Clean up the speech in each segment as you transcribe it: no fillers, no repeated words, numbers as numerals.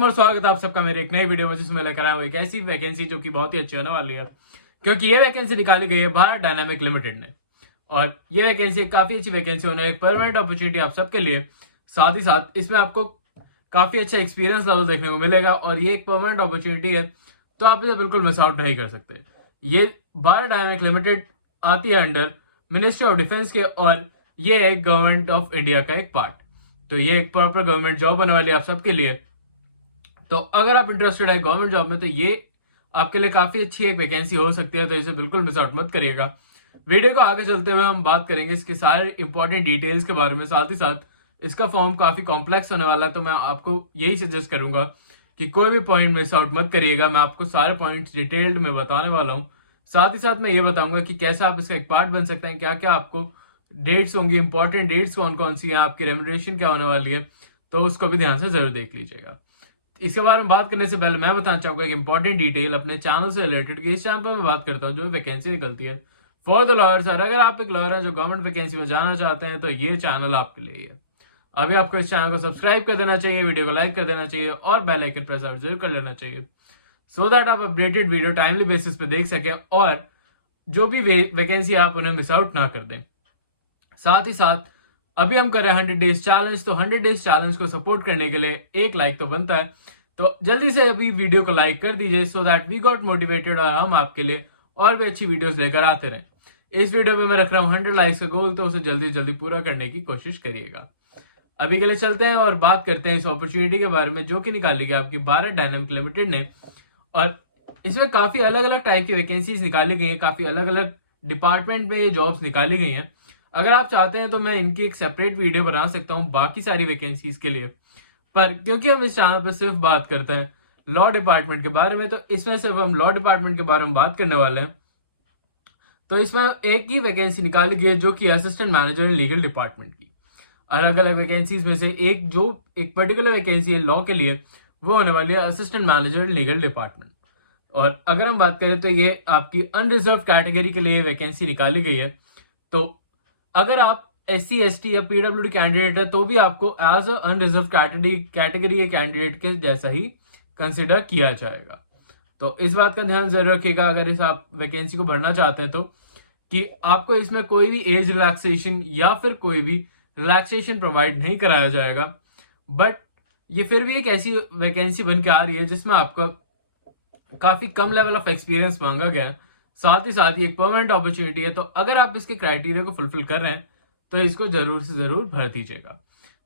Welcome और स्वागत है आप सबका मेरे एक नई वीडियो में, जिसमें लेकर आया हूं एक ऐसी वैकेंसी जो कि बहुत ही अच्छी होने वाली है, क्योंकि ये वैकेंसी निकाली गई है भारत डायनामिक लिमिटेड ने। और ये वैकेंसी काफी अच्छी वैकेंसी होने एक परमानेंट अपॉर्चुनिटी आप सबके लिए। साथ ही साथ इसमें आपको काफी अच्छा एक्सपीरियंस लेवल देखने को मिलेगा और ये एक परमानेंट अपॉर्चुनिटी है, तो आप इसे बिल्कुल मिस आउट नहीं कर सकते। ये भारत डायनामिक लिमिटेड आती है अंडर मिनिस्ट्री ऑफ डिफेंस के, और ये एक गवर्नमेंट ऑफ इंडिया का एक पार्ट। तो ये एक प्रॉपर गवर्नमेंट जॉब होने वाली है आप सबके लिए। तो अगर आप इंटरेस्टेड है गवर्नमेंट जॉब में, तो ये आपके लिए काफी अच्छी एक वैकेंसी हो सकती है, तो इसे बिल्कुल मिस आउट मत करिएगा। वीडियो को आगे चलते हुए हम बात करेंगे इसके सारे इंपॉर्टेंट डिटेल्स के बारे में। साथ ही साथ इसका फॉर्म काफी कॉम्प्लेक्स होने वाला है, तो मैं आपको यही सजेस्ट करूंगा कि कोई भी पॉइंट मिस आउट मत करिएगा। मैं आपको सारे पॉइंट्स डिटेल्ड में बताने वाला हूँ। साथ ही साथ मैं ये बताऊंगा कि कैसे आप इसका एक पार्ट बन सकते हैं, क्या क्या आपको डेट्स होंगी, इंपॉर्टेंट डेट्स कौन कौन सी हैं, आपकी रेम्यूनरेशन क्या होने वाली है, तो उसको भी ध्यान से जरूर देख लीजिएगा। इसके बारे में बात करने से पहले मैं बताना चाहूंगा एक इंपॉर्टेंट डिटेल अपने चैनल से रिलेटेड, कि इस चैनल पर मैं बात करता हूँ जो वैकेंसी निकलती है फॉर द लॉयर्स। और अगर आप एक लॉयर हैं जो गवर्नमेंट वैकेंसी में जाना चाहते हैं, तो ये चैनल आपके लिए है। अभी आपको इस चैनल को सब्सक्राइब कर देना चाहिए, वीडियो को लाइक कर देना चाहिए और बेल आइकन प्रेस जरूर कर लेना चाहिए, सो दैट आप अपडेटेड वीडियो टाइमली बेसिस पे देख सके और जो भी वैकेंसी आप उन्हें मिस आउट ना कर दें। साथ ही साथ अभी हम कर रहे हैं 100 डेज चैलेंज, तो 100 डेज चैलेंज को सपोर्ट करने के लिए एक लाइक तो बनता है, तो जल्दी से अभी वीडियो को लाइक कर दीजिए, so that we got motivated और हम आपके लिए और भी अच्छी वीडियोस लेकर आते रहें। इस वीडियो पे मैं रख रहा हूँ 100 लाइक्स का गोल, तो उसे जल्दी जल्दी पूरा करने की कोशिश करिएगा। अभी के लिए चलते हैं और बात करते हैं इस अपॉर्चुनिटी के बारे में जो कि निकाली गई आपकी भारत डायनामिक लिमिटेड ने। और इसमें काफी अलग अलग टाइप की वैकेंसीज निकाली गई है, काफी अलग अलग डिपार्टमेंट में ये जॉब्स निकाली गई हैं। अगर आप चाहते हैं तो मैं इनकी एक सेपरेट वीडियो बना सकता हूँ बाकी सारी वैकेंसीज के लिए, पर क्योंकि हम इस चैनल पर सिर्फ बात करते हैं लॉ डिपार्टमेंट के बारे में, तो इसमें सिर्फ हम लॉ डिपार्टमेंट के बारे में बात करने वाले हैं। तो इसमें एक ही वैकेंसी निकाली गई है जो कि assistant manager in legal department की। अलग अलग वैकेंसीज में से एक पर्टिकुलर वैकेंसी है लॉ के लिए, वो होने वाली है assistant manager in legal department. और अगर हम बात करें तो ये आपकी अनरिजर्व कैटेगरी के लिए वैकेंसी निकाली गई है। तो अगर आप SC ST या PWD कैंडिडेट है, तो भी आपको एज अ अनरिजर्व कैटेगरी के कैंडिडेट के जैसा ही कंसिडर किया जाएगा। तो इस बात का ध्यान जरूर रखिएगा अगर इस आप वैकेंसी को भरना चाहते हैं, तो कि आपको इसमें कोई भी एज रिलैक्सेशन या फिर कोई भी रिलैक्सेशन प्रोवाइड नहीं कराया जाएगा। बट ये फिर भी एक ऐसी वैकेंसी बन के आ रही है जिसमें आपका काफी कम लेवल ऑफ एक्सपीरियंस मांगा गया है। साथ ही साथ ये एक परमानेंट अपॉर्चुनिटी है, तो अगर आप इसके क्राइटेरिया को फुलफिल कर रहे हैं तो इसको जरूर से जरूर भर दीजिएगा।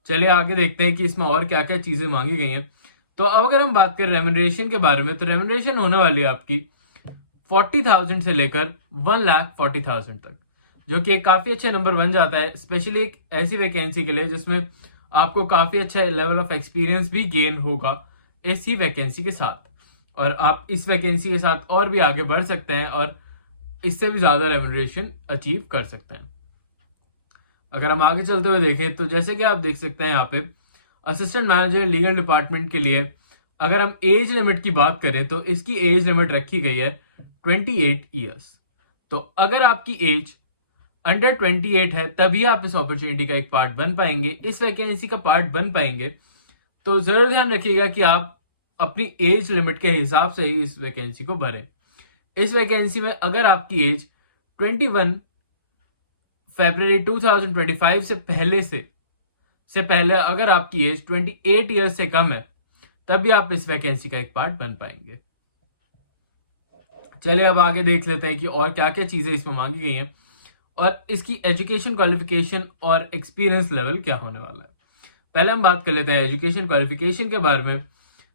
चलिए आगे देखते हैं कि इसमें और क्या क्या चीजें मांगी गई हैं। तो अब अगर हम बात करें रेम्यूनरेशन के बारे में, तो रेम्यूनरेशन होने वाली है आपकी 40,000 से लेकर 1,40,000 तक, जो कि एक काफी अच्छा नंबर बन जाता है, स्पेशली एक ऐसी वैकेंसी के लिए जिसमें आपको काफी अच्छा लेवल ऑफ एक्सपीरियंस भी गेन होगा इसी वैकेंसी के साथ। और आप इस वैकेंसी के साथ और भी आगे बढ़ सकते हैं और इससे भी ज्यादा रेम्यूनरेशन अचीव कर सकते हैं। अगर हम आगे चलते हुए देखें, तो जैसे कि आप देख सकते हैं यहाँ पे असिस्टेंट मैनेजर लीगल डिपार्टमेंट के लिए अगर हम एज लिमिट की बात करें, तो इसकी एज लिमिट रखी गई है 28 ईयर्स। तो अगर आपकी एज अंडर 28 है, तभी आप इस अपॉर्चुनिटी का एक पार्ट बन पाएंगे, इस वैकेंसी का पार्ट बन पाएंगे। तो जरूर ध्यान रखिएगा कि आप अपनी एज लिमिट के हिसाब से ही इस वैकेंसी को भरें। इस वैकेंसी में अगर आपकी एज 21 फरवरी 2025 से पहले अगर आपकी एज 28 ईयर्स से कम है, तभी आप इस वैकेंसी का एक पार्ट बन पाएंगे। चलिए अब आगे देख लेते हैं कि और क्या क्या चीजें इसमें मांगी गई हैं और इसकी एजुकेशन क्वालिफिकेशन और एक्सपीरियंस लेवल क्या होने वाला है। पहले हम बात कर लेते हैं एजुकेशन क्वालिफिकेशन के बारे में।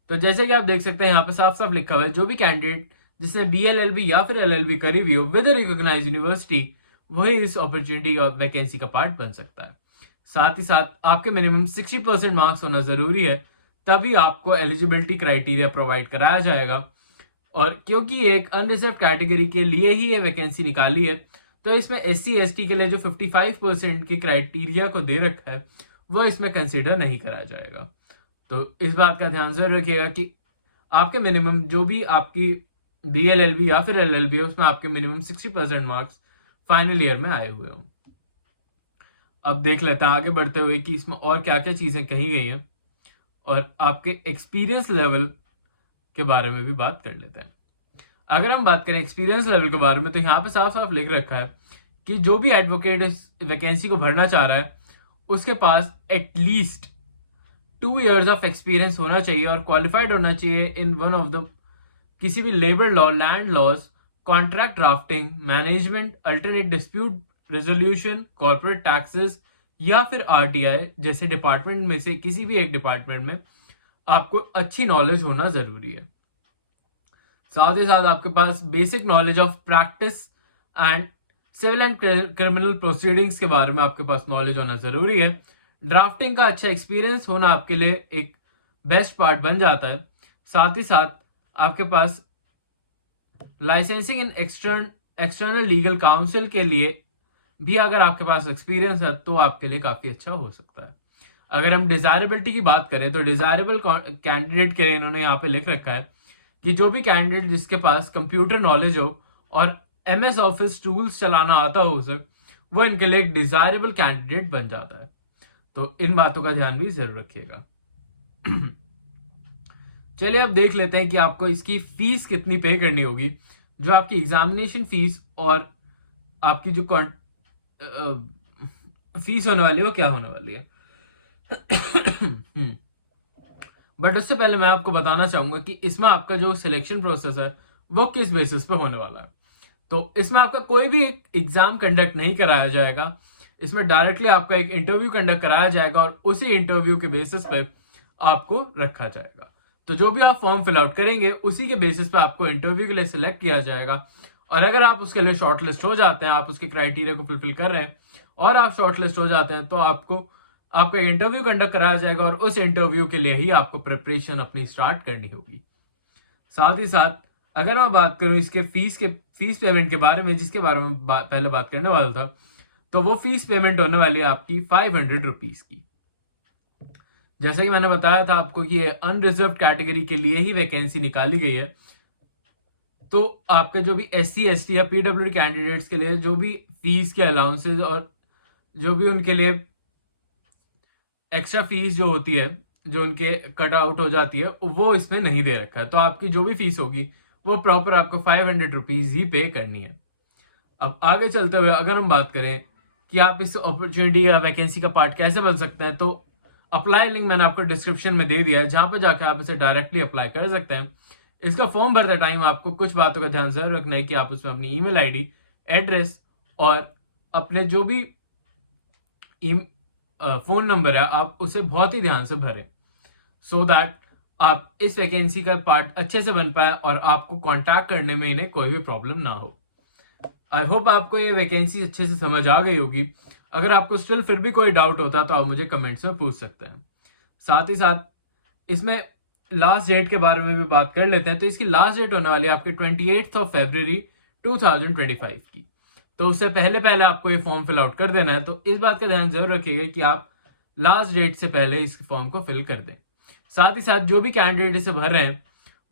तो जैसे कि आप देख सकते हैं यहाँ पे साफ साफ लिखा हुआ है, जो भी कैंडिडेट जिसने BLLB या फिर LLB करी हुई हो विद रिकॉग्नाइज्ड यूनिवर्सिटी, वही इस अपॉर्चुनिटी और वैकेंसी का पार्ट बन सकता है। साथ ही साथ आपके मिनिमम 60% मार्क्स होना जरूरी है, तभी आपको एलिजिबिलिटी क्राइटेरिया प्रोवाइड कराया जाएगा। और क्योंकि एक अनरिजर्व कैटेगरी के लिए ही ये वैकेंसी निकाली है, तो इसमें SC ST के लिए जो 55% की क्राइटेरिया को दे रखा है, वो इसमें कंसिडर नहीं कराया जाएगा। तो इस बात का ध्यान जरूर रखिएगा कि आपके मिनिमम जो भी आपकी BLLB या फिर LLB है, उसमें आपके मिनिमम 60% मार्क्स फाइनल ईयर में आए हुए हों। अब देख लेते हैं आगे बढ़ते हुए कि इसमें और क्या क्या चीजें कही गई हैं और आपके एक्सपीरियंस लेवल के बारे में भी बात कर लेते हैं। अगर हम बात करें एक्सपीरियंस लेवल के बारे में, तो यहाँ पे साफ साफ लिख रखा है कि जो भी एडवोकेट इस वैकेंसी को भरना चाह रहा है उसके पास एटलीस्ट 2 years ऑफ एक्सपीरियंस होना चाहिए और क्वालिफाइड होना चाहिए इन वन ऑफ द किसी भी labour law, land laws, contract drafting, management, alternate dispute resolution, corporate taxes या फिर आरटीआई जैसे डिपार्टमेंट में से किसी भी एक डिपार्टमेंट में आपको अच्छी नॉलेज होना जरूरी है। साथ ही साथ आपके पास basic knowledge of practice and civil and criminal proceedings के बारे में आपके पास नॉलेज होना जरूरी है। ड्राफ्टिंग का अच्छा एक्सपीरियंस होना आपके लिए एक बेस्ट पार्ट बन जाता है। साथ ही साथ आपके पास licensing in external legal council के लिए भी अगर आपके पास एक्सपीरियंस है तो आपके लिए काफी अच्छा हो सकता है। अगर हम डिजायरेबिलिटी की बात करें तो डिजायरेबल कैंडिडेट के लिए इन्होंने यहाँ पे लिख रखा है कि जो भी कैंडिडेट जिसके पास कंप्यूटर नॉलेज हो और MS ऑफिस टूल्स चलाना आता हो उसे, वो इनके लिए एक डिजायरेबल कैंडिडेट बन जाता है। तो इन बातों का ध्यान भी जरूर रखिएगा। चलिए अब देख लेते हैं कि आपको इसकी फीस कितनी पे करनी होगी। जो आपकी एग्जामिनेशन फीस और आपकी जो फीस होने वाली है वो क्या होने वाली है। बट उससे पहले मैं आपको बताना चाहूंगा कि इसमें आपका जो सिलेक्शन प्रोसेस है वो किस बेसिस पे होने वाला है। तो इसमें आपका कोई भी एक एग्जाम कंडक्ट नहीं कराया जाएगा। इसमें डायरेक्टली आपका एक इंटरव्यू कंडक्ट कराया जाएगा और उसी इंटरव्यू के बेसिस पे आपको रखा जाएगा। तो जो भी आप फॉर्म फिल आउट करेंगे उसी के बेसिस पे आपको इंटरव्यू के लिए सिलेक्ट किया जाएगा। और अगर आप उसके लिए शॉर्टलिस्ट हो जाते हैं, आप उसके क्राइटेरिया को फुलफिल कर रहे हैं और आप शॉर्टलिस्ट हो जाते हैं, तो आपको एक इंटरव्यू कंडक्ट कराया जाएगा और उस इंटरव्यू के लिए ही आपको प्रिपरेशन अपनी स्टार्ट करनी होगी। साथ ही साथ अगर मैं बात करूं इसके फीस पेमेंट के बारे में, जिसके बारे में पहले बात करने वाला था, तो वो फीस पेमेंट होने वाली है आपकी 500 रुपीज की। जैसा कि मैंने बताया था आपको कि ये अनरिजर्व कैटेगरी के लिए ही वैकेंसी निकाली गई है। तो आपके जो भी SC ST या PWD कैंडिडेट्स के लिए जो भी फीस के अलाउंसेज और जो भी उनके लिए एक्स्ट्रा फीस जो होती है, जो उनके कट आउट हो जाती है, वो इसमें नहीं दे रखा है। तो आपकी जो भी फीस होगी वो प्रॉपर आपको 500 रुपीज ही पे करनी है। अब आगे चलते हुए अगर हम बात करें कि आप इस अपॉर्चुनिटी या वैकेंसी का पार्ट कैसे बन सकते हैं, तो अप्लाई लिंक मैंने आपको डिस्क्रिप्शन में दे दिया है, जहां पे जाकर आप इसे डायरेक्टली अप्लाई कर सकते हैं। इसका फॉर्म भरते टाइम आपको कुछ बातों का ध्यान जरूर रखना है कि आप उसमें अपनी ईमेल आईडी, एड्रेस और अपने जो भी फोन नंबर है आप उसे बहुत ही ध्यान से भरें, सो दैट आप इस वैकेंसी का पार्ट अच्छे से बन पाए और आपको कांटेक्ट करने में इन्हें कोई भी प्रॉब्लम ना हो। आई होप आपको ये वैकेंसी अच्छे से समझ आ गई होगी। अगर आपको स्टिल फिर भी कोई डाउट होता तो आप मुझे कमेंट्स में पूछ सकते हैं। साथ ही साथ इसमें लास्ट डेट के बारे में भी बात कर लेते हैं। तो इसकी लास्ट डेट होने वाली है आपकी 28 फरवरी 2025 की। तो उससे पहले आपको ये फॉर्म फिल आउट कर देना है। तो इस बात का ध्यान जरूर रखिएगा कि आप लास्ट डेट से पहले इस फॉर्म को फिल कर दें। साथ ही साथ जो भी कैंडिडेट इसे भर रहे हैं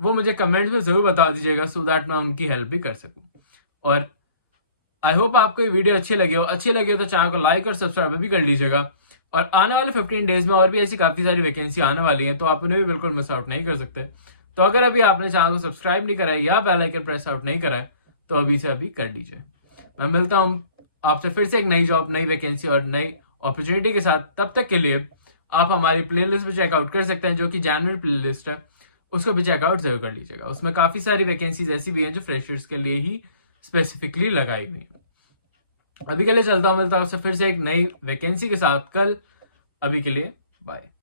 वो मुझे कमेंट्स में जरूर बता दीजिएगा, सो दैट मैं उनकी हेल्प भी कर सकूं। और आई होप आपको ये वीडियो अच्छी लगी हो तो चैनल को लाइक और सब्सक्राइब भी कर लीजिएगा। और आने वाले 15 डेज में और भी ऐसी काफी सारी वैकेंसी आने वाली है, तो आप उन्हें भी बिल्कुल मिस आउट नहीं कर सकते। तो अगर अभी आपने चैनल को सब्सक्राइब नहीं करा है या बेल आइकन प्रेस आउट नहीं करा है तो अभी से अभी कर लीजिए। मैं मिलता हूँ आपसे फिर से एक नई जॉब, नई वैकेंसी और नई अपॉर्चुनिटी के साथ। तब तक के लिए आप हमारी प्लेलिस्ट भी चेकआउट कर सकते हैं, जो कि जनवरी प्लेलिस्ट है, उसको भी चेकआउट जरूर कर लीजिएगा। उसमें काफी सारी वैकेंसीज ऐसी भी हैं जो फ्रेशर्स के लिए ही स्पेसिफिकली लगाई गई है। अभी के लिए चलता हूँ, मिलता हूँ आपसे फिर से एक नई वैकेंसी के साथ कल। अभी के लिए बाय।